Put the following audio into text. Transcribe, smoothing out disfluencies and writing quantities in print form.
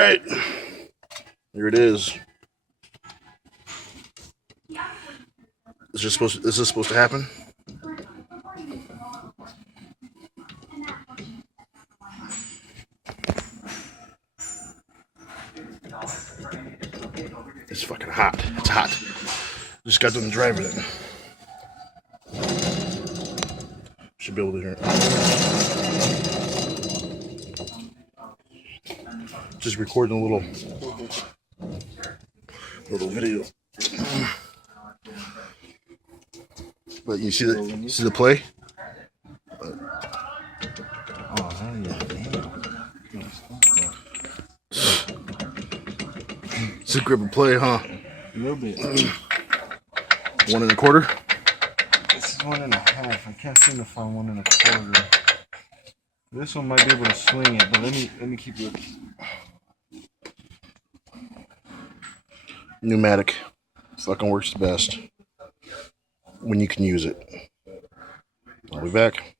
right, here it is. Is this supposed to happen? It's fucking hot. It's hot. Just got done driving it. Should be able to hear it. Just recording a little video. But you see the play? Oh, hell yeah. It's a grip and play, huh? A little bit. 1 1/4? This is 1 1/2. I can't seem to find 1 1/4. This one might be able to swing it, but let me keep looking. Pneumatic. Fucking works the best when you can use it. I'll be back.